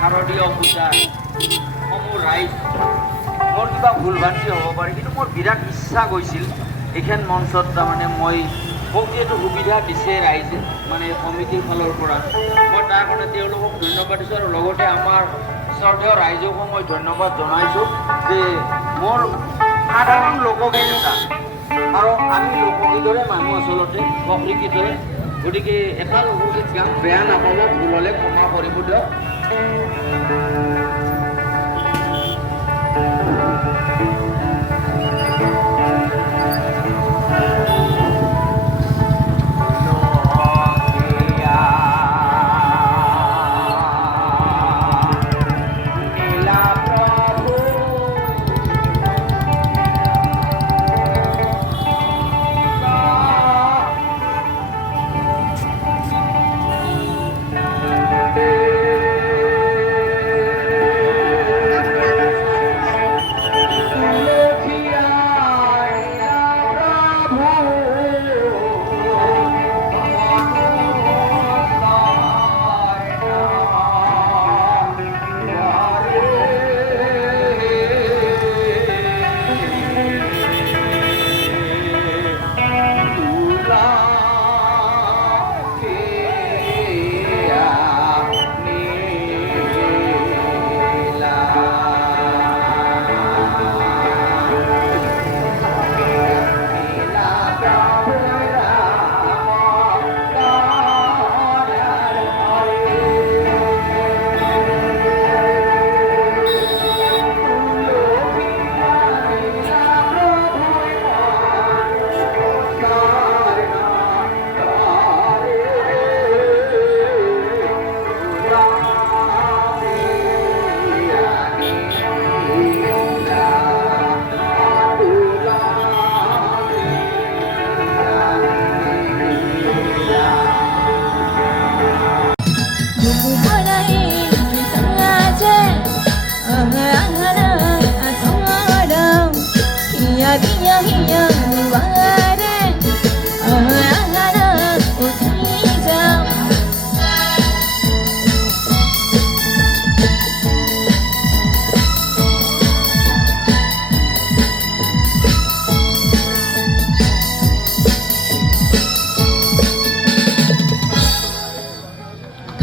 শাৰদীয় পূজা সমূহ ৰাইজ মোৰ কিবা ভুল ভ্ৰান্তি হ'ব পাৰে, কিন্তু মোৰ বিৰাট ইচ্ছা গৈছিল এইখন মঞ্চত তাৰমানে মই মোক যিহেতু সুবিধা দিছে ৰাইজে মানে কমিটিৰ ফালৰ পৰা, মই তাৰ কাৰণে তেওঁলোকক ধন্যবাদ দিছোঁ আৰু লগতে আমাৰ শ্ৰদ্ধেয় ৰাইজকো মই ধন্যবাদ জনাইছোঁ যে মোৰ সাধাৰণ লোকগীত এটা আৰু আমি লোকগীতৰে মানুহ আচলতে প্ৰকৃতিৰে, গতিকে এটা লোকগীত গাম, বেয়া নাপাব, ভুল হ'লে ক্ষমা কৰিব দিয়ক।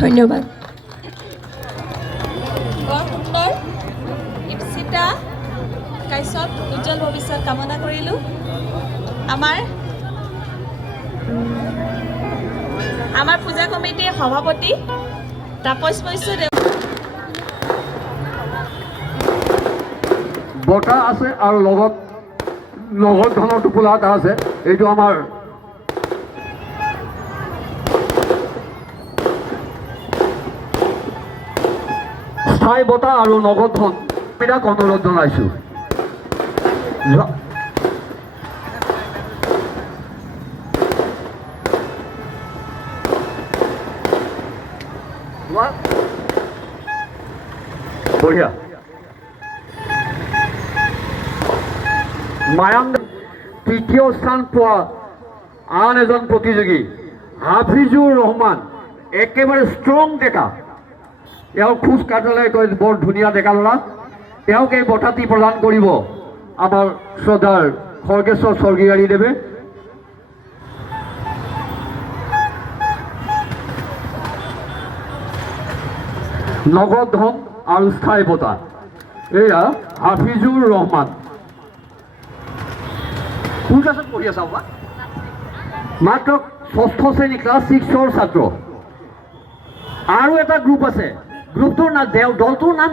ধন্যবাদ। বৰ সুন্দৰ ইপ্সিতা কাশ্যপ উজ্জ্বল ভৱিষ্যত কামনা কৰিলোঁ। আমাৰ পূজা কমিটিৰ সভাপতি তাপস বৈশ্য দেৱ বঁটা আছে আৰু লগত ধনৰ টোপোলা এটা আছে। এইটো আমাৰ স্থায়ী বঁটা আৰু নগদ ধন বিৰাট অনুৰোধ জনাইছোঁ। বঢ়িয়া। মায়াং তৃতীয় স্থান পোৱা আন এজন প্ৰতিযোগী হাফিজুৰ ৰহমান, একেবাৰে ষ্ট্ৰং ডেকা। এওঁৰ খোজ কাটালে কয় বৰ ধুনীয়া ডেকা ল'ৰা। তেওঁক এই বঁটাটি প্ৰদান কৰিব আমাৰ শ্ৰদ্ধাৰ খৰ্গেশ্বৰ স্বৰ্গীয়াৰীদেৱে। নগদ ধন আৰু স্থায়ী বঁটা, এয়া হাফিজুৰ ৰহমান। কোন ক্লাছত পঢ়ি আছা? মাত্ৰ ৬ষ্ঠ শ্ৰেণী, ক্লাছ 6ৰ ছাত্ৰ। আৰু এটা গ্ৰুপ আছে, গ্ৰুপটোৰ নাম দলটোৰ নাম